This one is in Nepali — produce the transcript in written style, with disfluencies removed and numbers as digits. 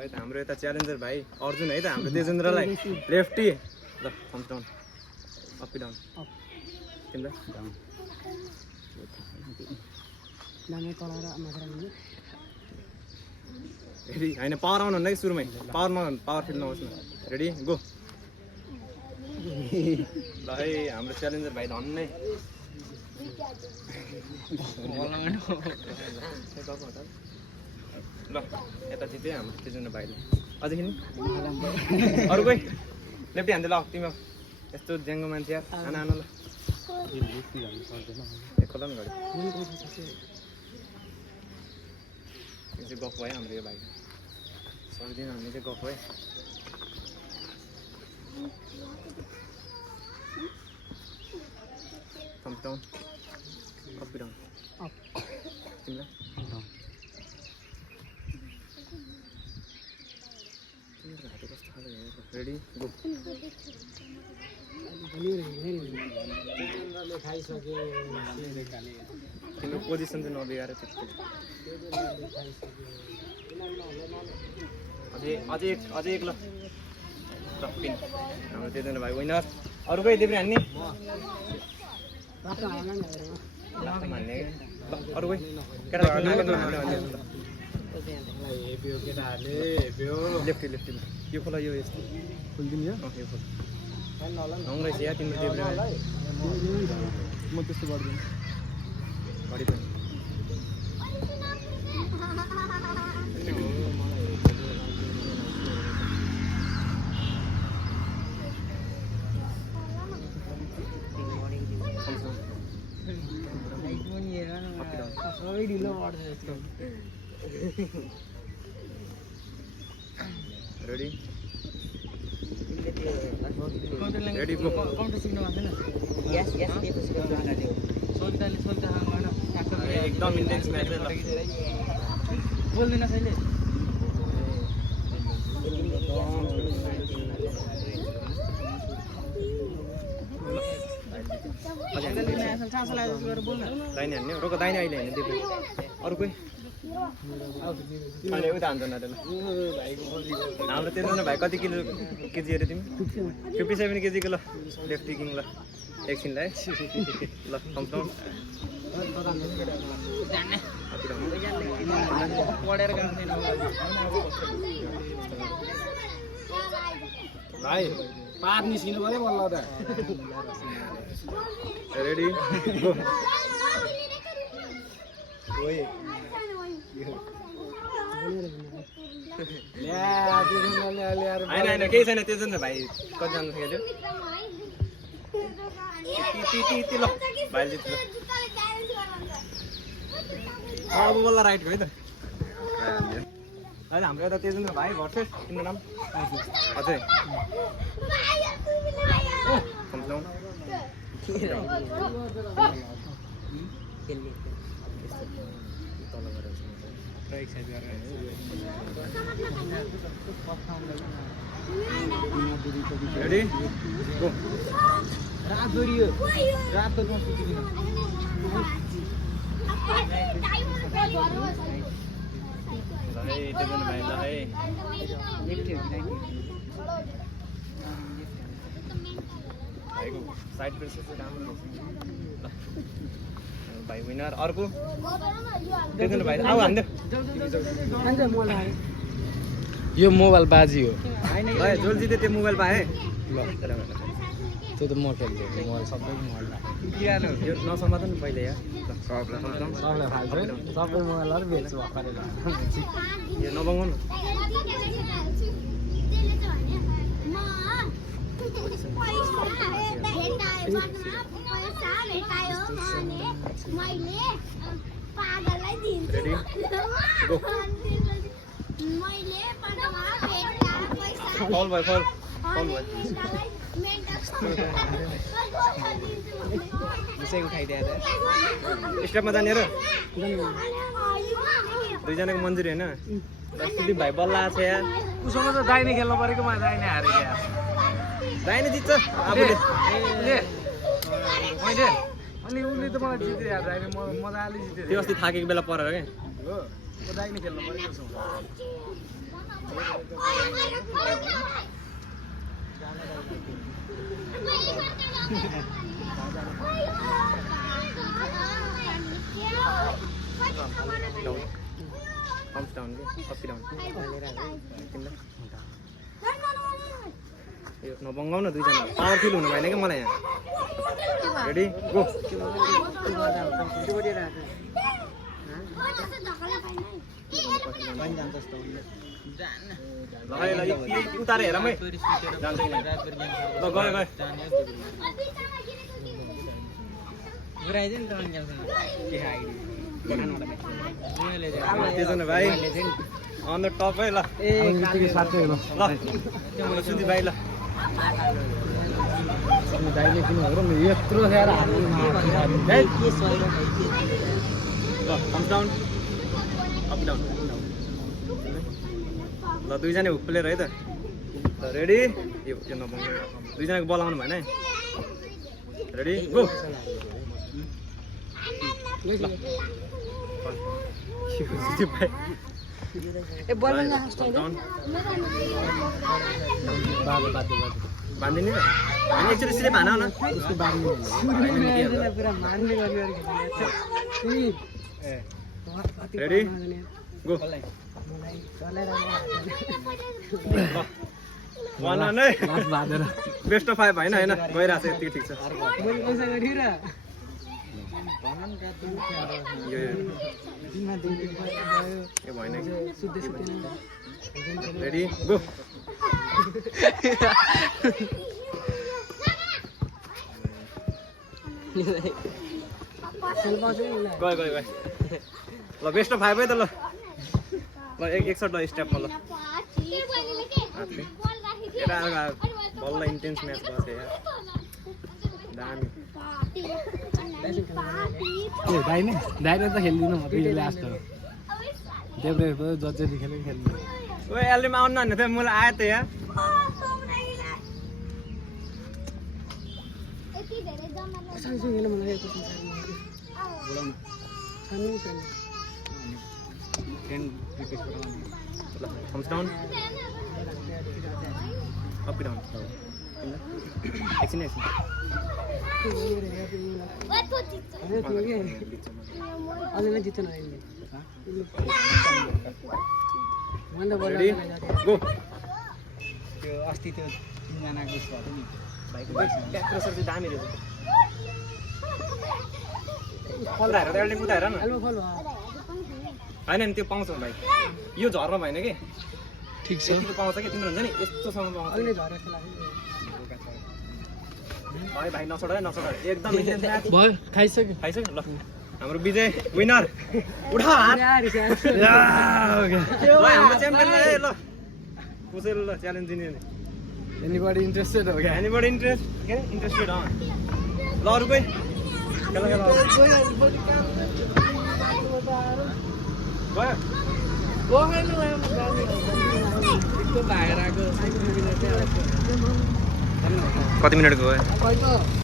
है त हाम्रो यता च्यालेन्जर भाइ अर्जुन है त हाम्रो तेजेन्द्रलाई लेफ्टी ल थम्स डाउन अप डाउन तिमीलाई डाउन रेडी हैन पावर आउनु भन्दा कि सुरुमै पावर फिल नहोस् न रेडी गो ल है हाम्रो च्यालेन्जर भाइ धन्नै ल यता जित्यो हाम्रो तेजेन्द्र भाइले अझै खेल्ने अरू कोही लेफ्टी हान्दै ल तिमी यस्तो ज्याङ्गो मान्छे आना आना ल एकला गाडी यो चाहिँ गफ भयो हाम्रो यो भाइ सक्दैन हामी चाहिँ गफ भयो thumbs down up down up तिमीलाई down तिम्रो हात कस्तो खाले रेडी गो तिमीले खाइसके तिम्रो पोजिसन चाहिँ नबिगाएर त्यस्तो अझै एक ल पिन हाम्रो तेजेन्द्र भाइ विनर अरू कोही देब्रे हान्ने अरू कोही लेफ्टी यो खोला यो यस्तो खोलिदिनु यो खोल नङ रहेछ या तिम्रो देब्रे म त्यस्तो गर्दिनँ घडी पनि रेडी रेडी गो काउन्टर सिक्नु भएको छैन यस दिएको छु सोल्टाले सोल्टा गर्न एकदम इन्टेन्स म्याच है बोल्दिन छैले दाहिने हान्ने रोक दाहिने अहिले हान्ने त्यो अरू कोही अहिले उता हान्छ न हाम्रो तेजेन्द्र भाइ कति केजी अरे तिमी 57 केजीको ल लेफ्टी किङ ल एकछिनलाई ल थम्स डाउन भाइ पार निस्किनु पर्यो बल्ल त रेडी गो ओए हैन केही छैन तेजेन्द्र भाइ कति जानु खेल्यो ल भाइ जित्यो अब बल्ल राइटको है त अहिले हाम्रो एउटा तेजेन्द्र भाइ भर्सेस तिम्रो नाम अझै रेडी गो रात दोरियो रात त नसुतिदिन ल है तेजेन्द्र भाइ ल है भाइको साइड प्रेसर चाहिँ राम्रो ल भाइ विनर अर्को तेजेन्द्र भाइ आऊ हान्दै यो मोबाइल बाजी हो ल जोल जिते त्यो मोबाइल पाए ल त्यो त म खेल्छु मोबाइल सबै मोबाइल यो नसमाधान पहिले या सबलाई फाल्छ सबै मोबाइलहरू बेच्छु भर्खरै यो नबङ्गो न रेडी गो फल भयो विषय उठाइदिए स्टेपमा जाने र दुईजनाको मन्जुरी होइन सुदीप भाइ बल्ल आएको छ यार उसँग त दाहिने खेल्नु परेको मा दाहिने हारे यार दाहिने जित्छ आफूले मैले अनि उसले त मलाई जित्यो यार दाहिने मजाले जित्यो त्यो अस्ति थाकेको बेला परेर क्या हो दाहिने खेल्नु परेको छ डाउन पम्प डाउन कति डाउन यो नबङ्गाउ न दुईजना पावरफुल हुनु भएन क्या मलाई यहाँ रेडी गो उतारे हेर मै जान्छ ल गयो गयो घुराइदियो नि त्यसो भाइ अन द टप है ल ल सुन्दी भाइ ल दाइले किन हो र यत्रो खेर ल अप डाउन अप डाउन ल दुईजना हुक प्लेयर है त रेडी यो नपाउनु दुईजनाको बल आउनु भएन है रेडी गो बाँधिने त होइन एकचोटि सिधै भान न रेडी गो भन है बेस्ट अफ 5 होइन होइन गइरहेको छ यति ठिक छ यो भएन रेडी गो गयो गयो गयो ल बेस्ट अफ 5 है त ल ल एकसट ल स्टेपमा ल बल्ल इन्टेन्स म्याच भएको छ यार दामी दाइले त खेल्दिनँ म त लास्ट हो देब्रे जति खेल्नु खेल्नु ओए एल्डीमा आउनु न त मलाई आयो त यहाँ thumbs down up down एकछिन एकछिन रेडी गो त्यो अस्ति त्यो तीनजनाको उस भएको नि भाइको ट्र्याक्टर सर चाहिँ दामी रहेछ फल हेर त एउटा कुदा हेर न होइन नि त्यो पाउँछ भाइ यो झर्न भएन कि ठिक छ यतिको पाउँछ कि तिम्रो हुन्छ नि यस्तोसम्म पाउँछ भाइ भाइ नछोड है नछोड एकदम भयो खाइसक्यो खाइसक्यो ल हाम्रो विजय विनर उठा हात हाम्रो च्याम्पियन ल पुसेर ल च्यालेन्ज दिने एनीबडी इन्ट्रेस्टेड हो क्या एनीबडी इन्ट्रेस्टेड ल अरू कोही खेल खेल कति मिनटको भयो